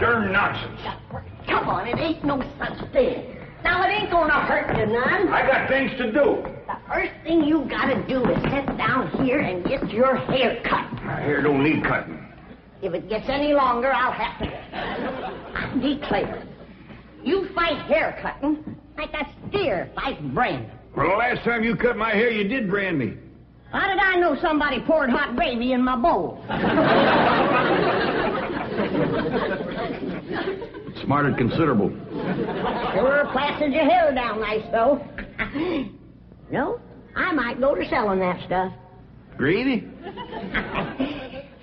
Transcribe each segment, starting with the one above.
darn nonsense. Come on, it ain't no such thing. Now, it ain't gonna hurt you none. I got things to do. The first thing you gotta do is sit down here and get your hair cut. My hair don't need cutting. If it gets any longer, I'll have to. I declare, you fight hair cutting like a steer fights branding. Well, the last time you cut my hair, you did brand me. How did I know somebody poured hot gravy in my bowl? Smarted considerable. Sure plastered your hair down nice, though. No, I might go to selling that stuff. Greedy?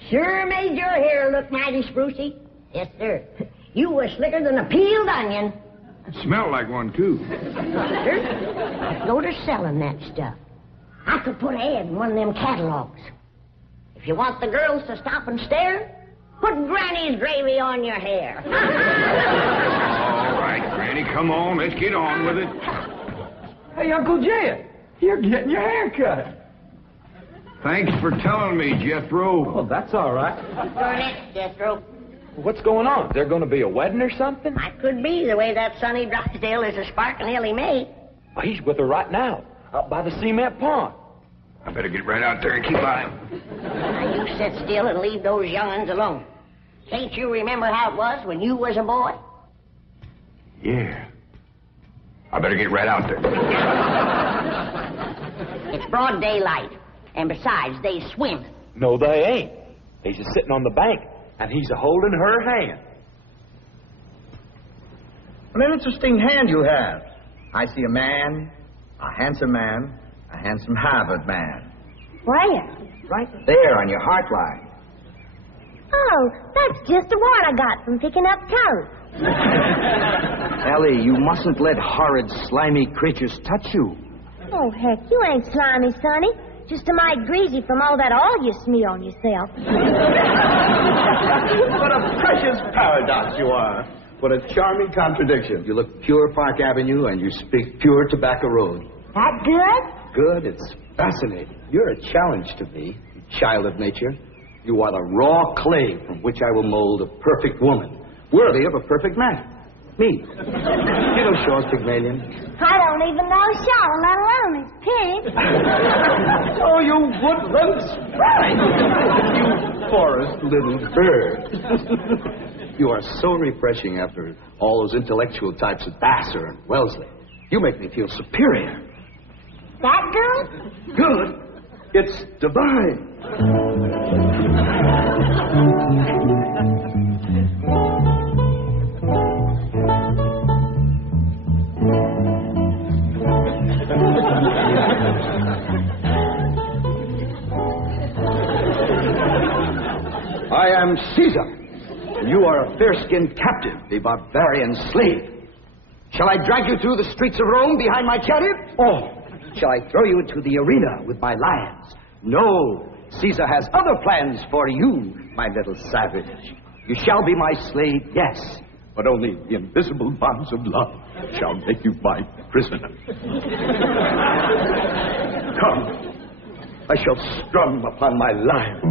Sure made your hair look mighty sprucey. Yes, sir. You were slicker than a peeled onion. Smelled like one, too. Sir, I'd go to selling that stuff. I could put an ad in one of them catalogs. If you want the girls to stop and stare, put Granny's gravy on your hair. All right, Granny, come on. Let's get on with it. Hey, Uncle Jed, you're getting your hair cut. Thanks for telling me, Jethro. Well, that's all right. You're next, Jethro. What's going on? Is there going to be a wedding or something? I could be, the way that Sonny Drysdale is a sparking Elly May. Well, he's with her right now, up by the cement pond. I better get right out there and keep by him. Now, you sit still and leave those young'uns alone. Can't you remember how it was when you was a boy? Yeah. I better get right out there. It's broad daylight. And besides, they swim. No, they ain't. He's just sitting on the bank, and he's a-holding her hand. What an interesting hand you have. I see a man, a handsome Harvard man. Where? Right there on your heart line. Oh, that's just the one I got from picking up toast. Elly, you mustn't let horrid, slimy creatures touch you. Oh, heck, you ain't slimy, Sonny. Just a mite greasy from all that oil you smear on yourself. What a precious paradox you are. What a charming contradiction. You look pure Park Avenue and you speak pure Tobacco Road. That good? Good? It's fascinating. You're a challenge to me, child of nature. You are the raw clay from which I will mold a perfect woman, worthy of a perfect man. Me. You know Shaw's Pygmalion? I don't even know Shaw, let alone his pig. Oh, you woodland sprite! You forest little bird. You are so refreshing after all those intellectual types of Vassar and Wellesley. You make me feel superior. That good? Good? It's divine. I am Caesar. You are a fair-skinned captive, a barbarian slave. Shall I drag you through the streets of Rome behind my chariot? Or shall I throw you into the arena with my lions? No, Caesar has other plans for you, my little savage. You shall be my slave, yes, but only the invisible bonds of love shall make you my prisoner. Come, I shall strum upon my lyre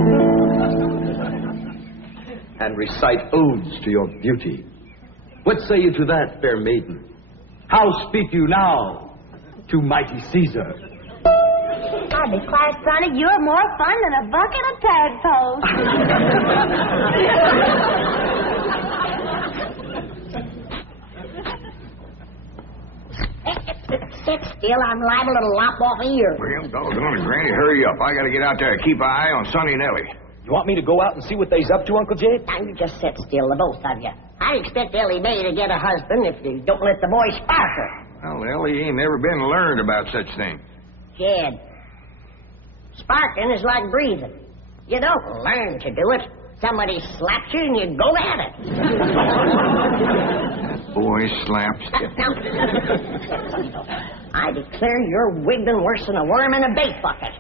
and recite odes to your beauty. What say you to that, fair maiden? How speak you now to mighty Caesar? I declare, Sonny, you're more fun than a bucket of tadpoles. Sit still, I'm liable to lop off a ear. Well, doggone it, Granny, hurry up. I gotta get out there and keep an eye on Sonny and Elly. You want me to go out and see what they's up to, Uncle Jed? Now, you just sit still, the both of you. I expect Elly May to get a husband if you don't let the boy spark her. Well, Elly ain't never been learned about such things. Jed, sparking is like breathing. You don't learn to do it. Somebody slaps you and you go at it. Boy slaps. I declare you're wiggling worse than a worm in a bait bucket.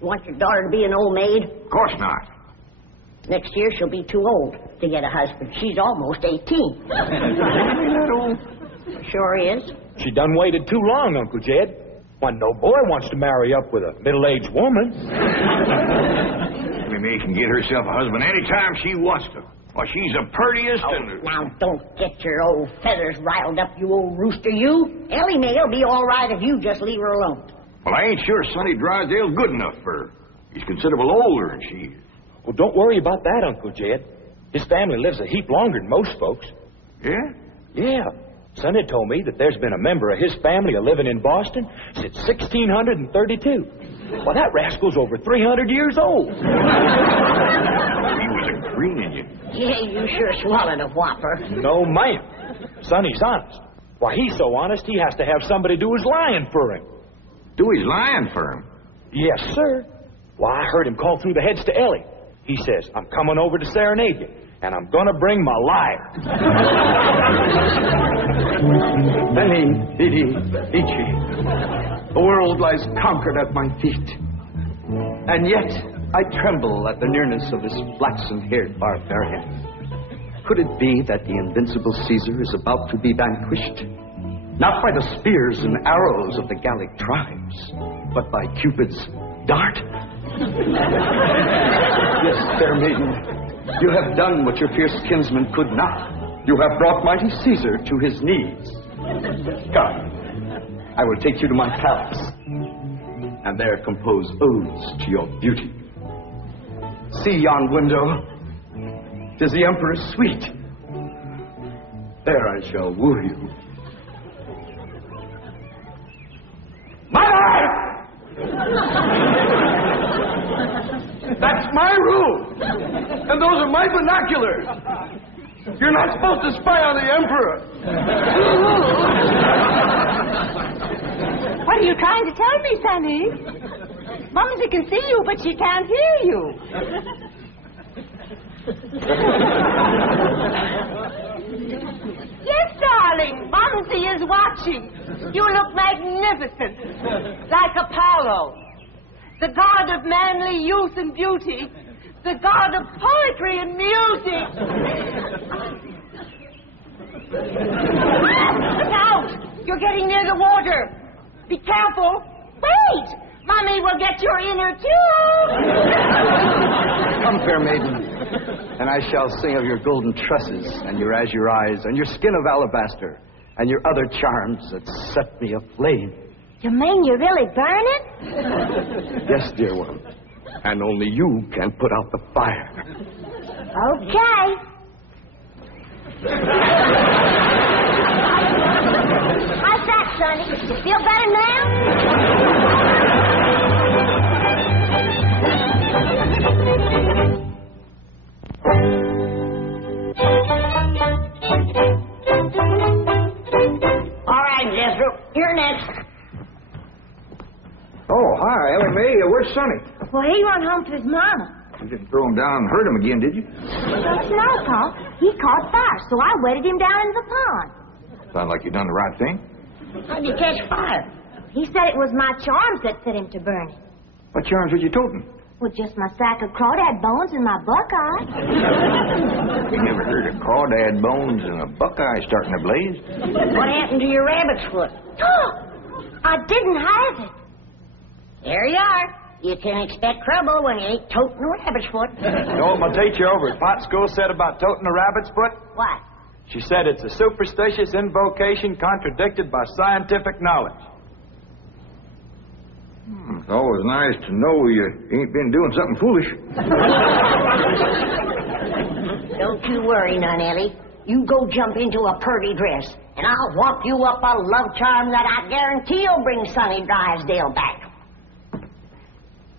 You want your daughter to be an old maid? Of course not. Next year she'll be too old to get a husband. She's almost 18. That old? Sure is. She done waited too long, Uncle Jed. Why, no boy wants to marry up with a middle-aged woman. Elly May can get herself a husband anytime she wants to. Well, she's the prettiest and... Now, don't get your old feathers riled up, you old rooster, you. Elly May'll be all right if you just leave her alone. Well, I ain't sure Sonny Drysdale's good enough for her. He's considerable older than she is. Well, don't worry about that, Uncle Jed. His family lives a heap longer than most folks. Yeah? Yeah. Sonny told me that there's been a member of his family living in Boston since 1632. Well, that rascal's over 300 years old. He was a greening you. Yeah, you sure swallowed a whopper. No, ma'am. Sonny's honest. Why, he's so honest he has to have somebody do his lying for him. Do his lying for him? Yes, sir. Why, I heard him call through the heads to Elly. He says, I'm coming over to serenade you, and I'm going to bring my lyre. Elly, Didi, Ichi. The world lies conquered at my feet. And yet, I tremble at the nearness of this flaxen-haired barbarian. Could it be that the invincible Caesar is about to be vanquished? Not by the spears and arrows of the Gallic tribes, but by Cupid's dart? Yes, fair maiden, you have done what your fierce kinsman could not. You have brought mighty Caesar to his knees. Come, I will take you to my palace, and there compose odes to your beauty. See yon window. 'Tis the Emperor's suite. There I shall woo you. Mother! That's my room, and those are my binoculars. You're not supposed to spy on the Emperor. What are you trying to tell me, Sonny? Mumsy can see you, but she can't hear you. Yes, darling, Mumsy is watching. You look magnificent, like Apollo, the god of manly youth and beauty, the god of poetry and music. Look out! You're getting near the water. Be careful. Wait! Mommy will get your inner tube. Come, fair maiden, and I shall sing of your golden tresses and your azure eyes and your skin of alabaster and your other charms that set me aflame. You mean you really burn it? Yes, dear one, and only you can put out the fire. Okay. How's that, Sonny? You feel better now? All right, Jethro, you're next. Oh, hi, Elly May. Where's Sonny? Well, he went home to his mama. You didn't throw him down and hurt him again, did you? No, Pa. He caught fire, so I wetted him down in the pond. Sounds like you done the right thing. How'd you catch fire? He said it was my charms that set him to burning. What charms was you toting? Well, just my sack of crawdad bones and my buckeye. You never heard of crawdad bones and a buckeye starting a blaze? What happened to your rabbit's foot? Oh, I didn't have it. There you are. You can expect trouble when you ain't toting a rabbit's foot. You know what my teacher over at Pot School said about toting a rabbit's foot? What? She said it's a superstitious invocation contradicted by scientific knowledge. It's always nice to know you ain't been doing something foolish. Don't you worry none, Elly. You go jump into a purty dress, and I'll whop you up a love charm that I guarantee will bring Sonny Drysdale back.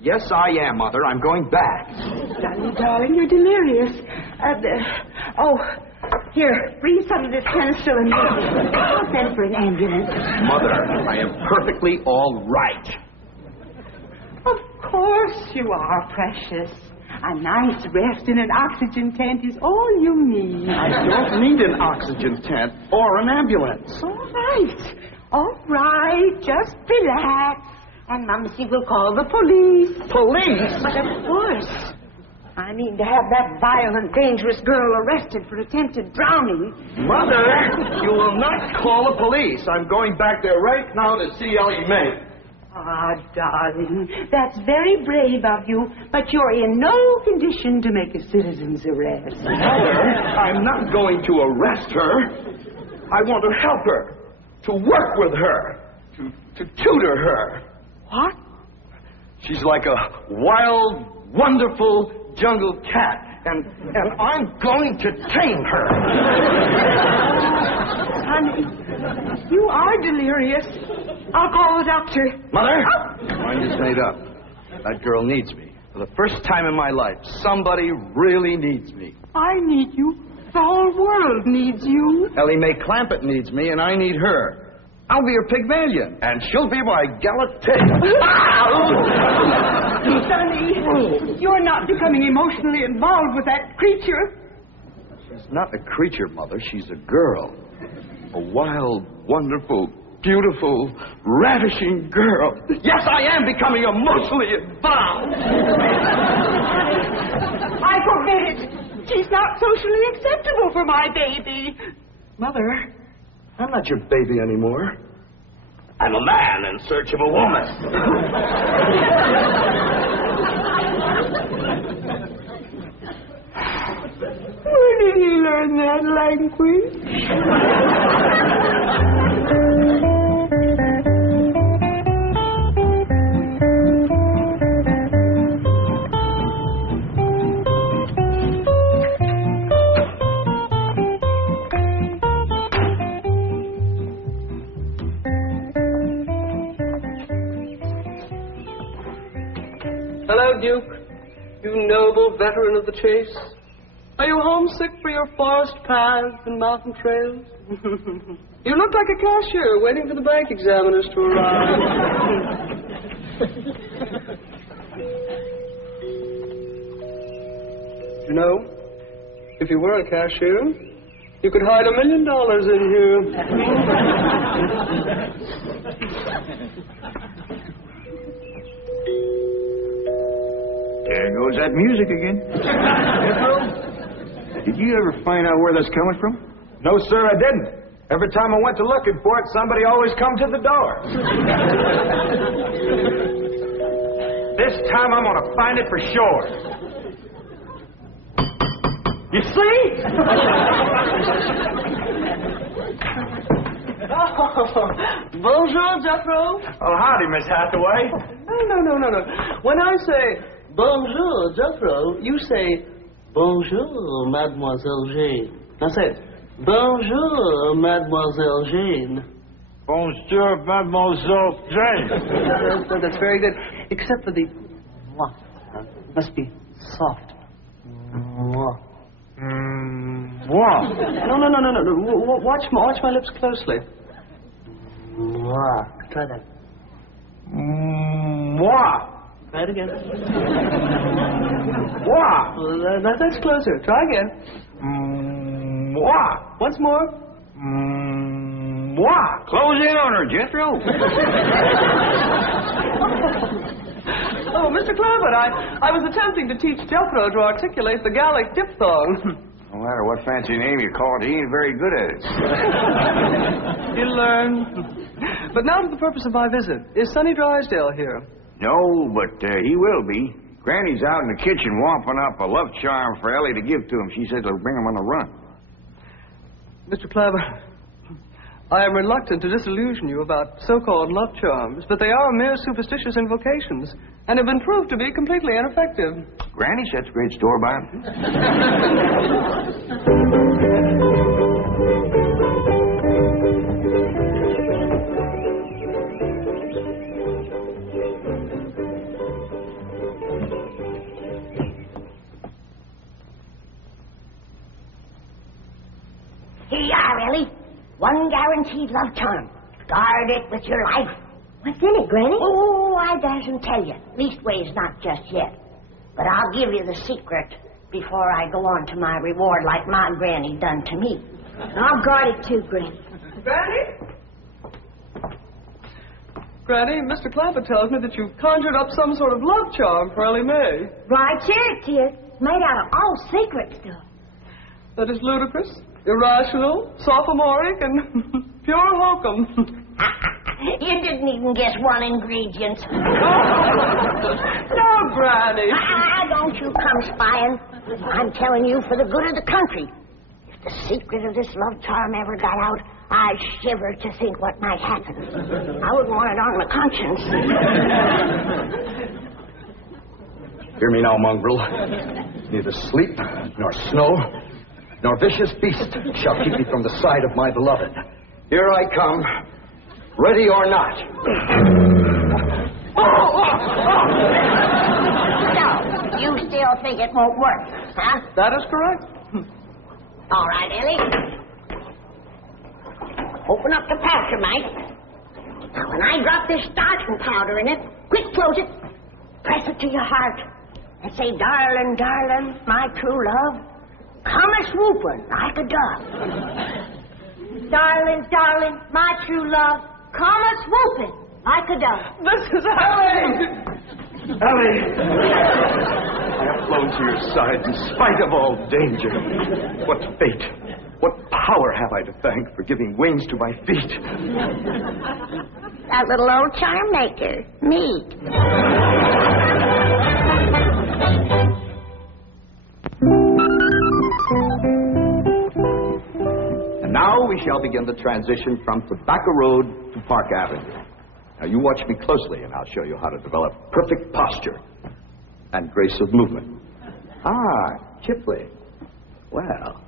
Yes, I am, Mother. I'm going back. Sonny, darling, you're delirious. Here, bring some of this penicillin. I'll send for an ambulance. Mother, I am perfectly all right. Of course you are, precious. A nice rest in an oxygen tent is all you need. I don't need an oxygen tent or an ambulance. All right, just relax. And Mumsy will call the police. Police? But of course. I mean to have that violent, dangerous girl arrested for attempted drowning. Mother, you will not call the police. I'm going back there right now to see Elly May. Ah, darling, that's very brave of you, but you're in no condition to make a citizen's arrest. Mother, I'm not going to arrest her. I want to help her, to work with her, to tutor her. What? She's like a wild, wonderful jungle cat, and I'm going to tame her. Honey, you are delirious. I'll call the doctor. Mother, mine is made up. That girl needs me. For the first time in my life, somebody really needs me. I need you. The whole world needs you. Elly May Clampett needs me, and I need her. I'll be her Pygmalion, and she'll be my Galatea. Sonny, you're not becoming emotionally involved with that creature. She's not a creature, Mother. She's a girl. A wild, wonderful, beautiful, ravishing girl. Yes, I am becoming emotionally involved. I forbid it. She's not socially acceptable for my baby. Mother, I'm not your baby anymore. I'm a man in search of a woman. Where did he learn that language? Hello, Duke. You noble veteran of the chase. Are you homesick for your forest paths and mountain trails? You look like a cashier waiting for the bank examiners to arrive. You know, if you were a cashier, you could hide $1 million in here. There goes that music again. Did you ever find out where that's coming from? No, sir, I didn't. Every time I went to looking for it, somebody always come to the door. This time I'm going to find it for sure. You see? Bonjour, Jethro. Oh, howdy, Miss Hathaway. No. When I say bonjour, Jethro, you say bonjour, Mademoiselle Jane. Now say it. Bonjour, Mademoiselle Jane. Bonjour, Mademoiselle Jane. That's very good. Except for the mwah. It must be soft. Mwah. What? No. Watch my lips closely. Mwah. Try that. What? Try it again. What? That's closer. Try again. What? Once more. What? Close in on her, Jethro. Oh, Mr. Clampett, I was attempting to teach Jethro to articulate the Gallic diphthong. No matter what fancy name you call it, he ain't very good at it. He'll learn. But now to the purpose of my visit. Is Sonny Drysdale here? No, but he will be. Granny's out in the kitchen wamping up a love charm for Elly to give to him. She said it'll bring him on the run. Mr. Clampett, I am reluctant to disillusion you about so-called love charms, but they are mere superstitious invocations and have been proved to be completely ineffective. Granny sets great store by him. Here you are, Elly. One guaranteed love charm. Guard it with your life. What's in it, Granny? Oh, I darsn't tell you. Leastways, not just yet. But I'll give you the secret before I go on to my reward like my granny done to me. I'll guard it too, Granny. Granny, Mr. Clampett tells me that you've conjured up some sort of love charm for Elly May. Right here it is. Made out of all secret stuff. That is ludicrous, irrational, sophomoric, and pure hokum. You didn't even guess one ingredient. No, Granny. Don't you come spying. I'm telling you for the good of the country. If the secret of this love charm ever got out, I shiver to think what might happen. I wouldn't want it on my conscience. Hear me now, mongrel. Neither sleep, nor snow, nor vicious beast shall keep me from the side of my beloved. Here I come, ready or not. So, you still think it won't work, huh? That is correct. All right, Elly. Open up the pouch, Mike. Now, when I drop this starching powder in it, quick close it. Press it to your heart. And say, darling, darling, my true love, come a-swooping like a dove. Darling, darling, my true love, come a-swooping like a dove. This is Elly! Elly! I have flown to your side in spite of all danger. What fate, what power have I to thank for giving wings to my feet? That little old charm maker, me. And now we shall begin the transition from Tobacco Road to Park Avenue. Now you watch me closely and I'll show you how to develop perfect posture and grace of movement. Ah, Kipling. Well,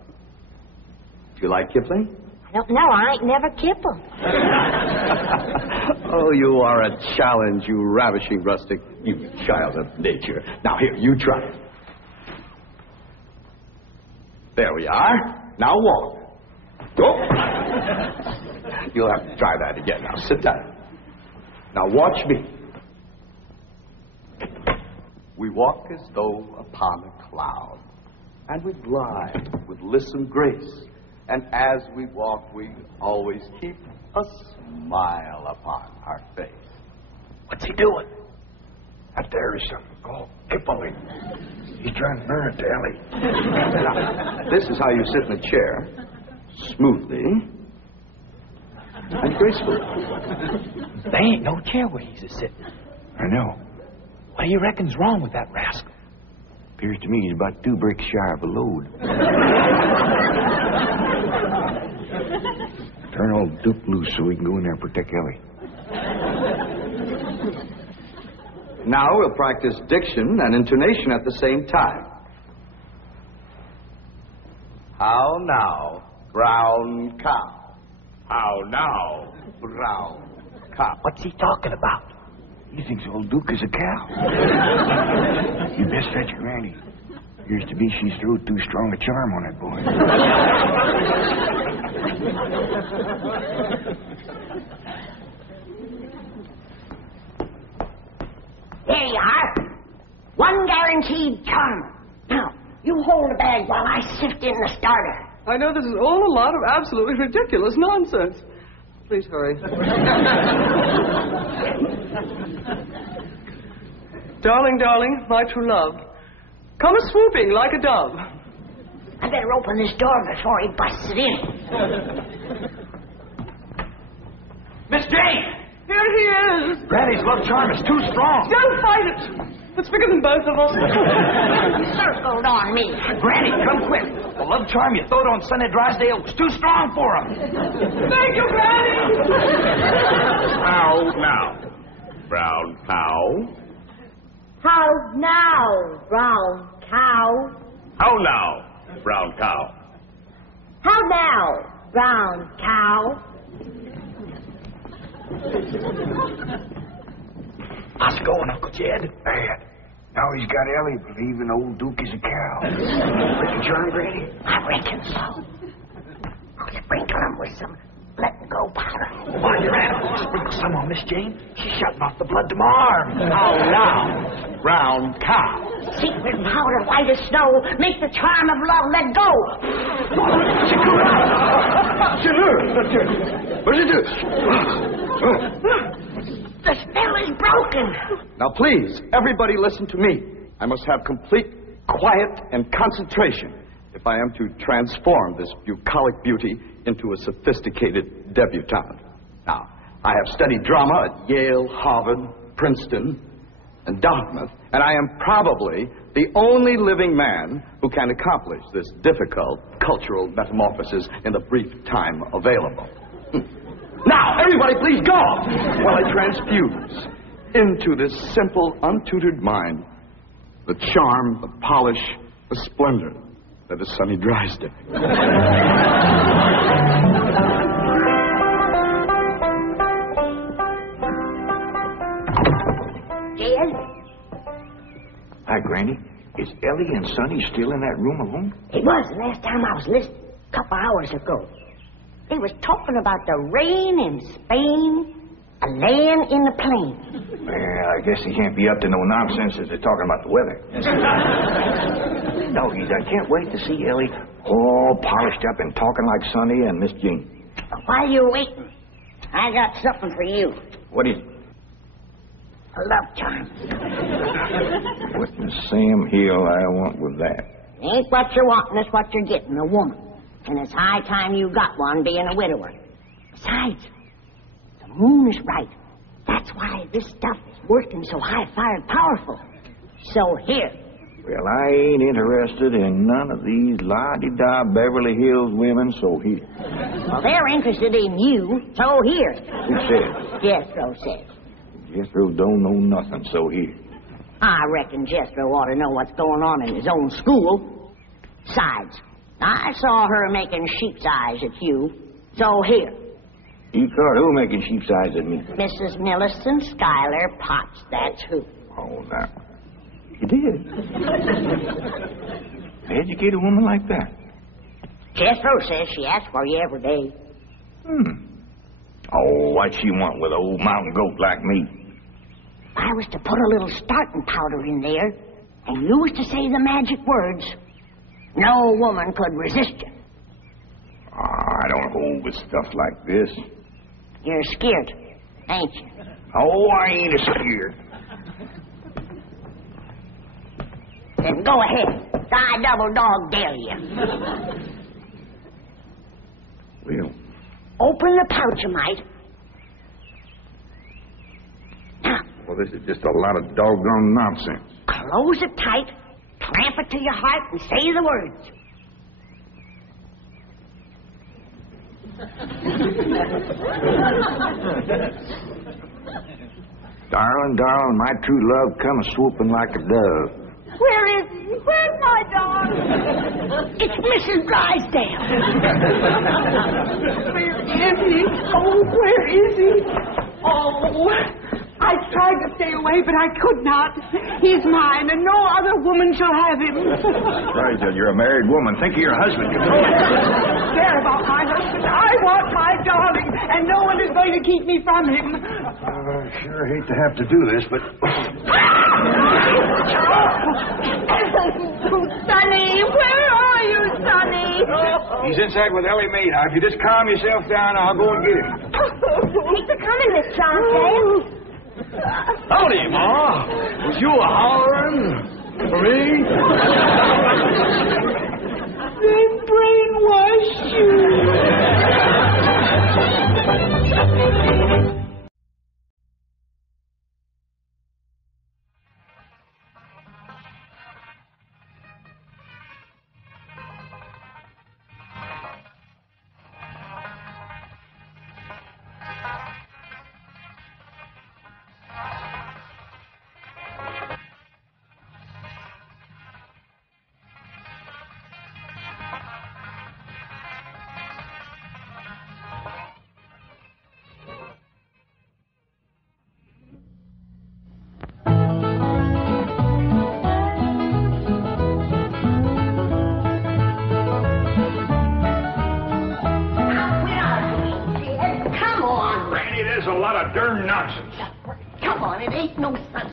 do you like Kipling? I don't know. I ain't never kippled. Oh, you are a challenge, you ravishing rustic, you child of nature. Now here, you try it. There we are. Now walk. Go. You'll have to try that again. Now sit down. Now watch me. We walk as though upon a cloud, and we glide with lissom grace. And as we walk, we always keep a smile upon our face. What's he doing? That there is something called Kipling. He's trying to burn it to Elly. Now, this is how you sit in a chair, smoothly and gracefully. There ain't no chair where he's a-sitting. I know. What do you reckon's wrong with that rascal? Appears to me he's about 2 bricks shy of a load. Turn old Duke loose so we can go in there and protect Elly. Now we'll practice diction and intonation at the same time. How now, brown cow? How now, brown cow? What's he talking about? He thinks old Duke is a cow. You best fetch Granny. Appears to be she's threw too strong a charm on that boy. There you are. One guaranteed charm. Now, you hold the bag while I sift in the starter. I know this is all a lot of absolutely ridiculous nonsense. Please hurry. Darling, darling, my true love, come a-swooping like a dove. I better open this door before he busts it in. Miss Jane! Here he is. Granny's love charm is too strong. Don't fight it. It's bigger than both of us. Circled on me. Granny, come quick. The love charm you throwed on Sonny Drysdale was too strong for him. Thank you, Granny. How now, brown cow? How now, brown cow? How now, brown cow? How now, brown cow? How's it going, Uncle Jed? Bad. Now he's got Elly believing old Duke is a cow. Pretty charm, Granny? I reckon so. I'll sprinkle him with some let-go powder. While you're at it, sprinkle some on Miss Jane. She's shutting off the blood to my arm. How now, brown cow? Secret powder, white as snow, make the charm of love let go. What did you do? The spell is broken. Now, please, everybody listen to me. I must have complete quiet and concentration if I am to transform this bucolic beauty into a sophisticated debutante. Now, I have studied drama at Yale, Harvard, Princeton, and Dartmouth, and I am probably the only living man who can accomplish this difficult cultural metamorphosis in the brief time available. Now, everybody please go while I transfuse into this simple, untutored mind the charm, the polish, the splendor that is Sonny Drysdale. Hi, Granny. Is Elly and Sonny still in that room alone? It was the last time I was listening, a couple hours ago. They was talking about the rain in Spain, a laying in the plain. Well, I guess he can't be up to no nonsense as they're talking about the weather. Doggies, I can't wait to see Elly all polished up and talking like Sonny and Miss Jean. While you're waiting, I got something for you. What is it? A love charm. What in Sam Hill I want with that? Ain't what you're wanting, it's what you're getting, a woman. And it's high time you got one, being a widower. Besides, the moon is right. That's why this stuff is working so high-fired powerful. So here. Well, I ain't interested in none of these la-di-da Beverly Hills women, so here. Well, they're interested in you, so here. Who says? Jethro says. Jethro don't know nothing, so here. I reckon Jethro ought to know what's going on in his own school. Besides, I saw her making sheep's eyes at you, so here. You caught who making sheep's eyes at me? Mrs. Millicent Schuyler Potts, that's who. Oh, now. You did? Educate a woman like that? Jethro says she asks for you every day. Oh, what she want with an old mountain goat like me? I was to put a little starting powder in there, and you was to say the magic words. No woman could resist you. I don't hold with stuff like this. You're scared, ain't you? Oh, I ain't scared. Then go ahead. I double dog dare you. Well, open the pouch, you might. Now. Well, this is just a lot of doggone nonsense. Close it tight, clamp it to your heart, and say the words. Darling, darling, my true love come a-swooping like a dove. Where is he? Where's my darling? It's Mrs. Drysdale. Where is he? Oh, where is he? Oh, I tried to stay away, but I could not. He's mine, and no other woman shall have him. Drysdale, you're a married woman. Think of your husband. Care about my husband. I want my darling, and no one is going to keep me from him. I sure hate to have to do this, but... Sonny, where are you, Sonny? He's inside with Elly Mae. Now, if you just calm yourself down, I'll go and get him. Thanks for coming, Miss Drysdale. Howdy, Ma. Was you a-hollering for me? They brainwashed you. There's a lot of darn nonsense. Come on, it ain't no sense.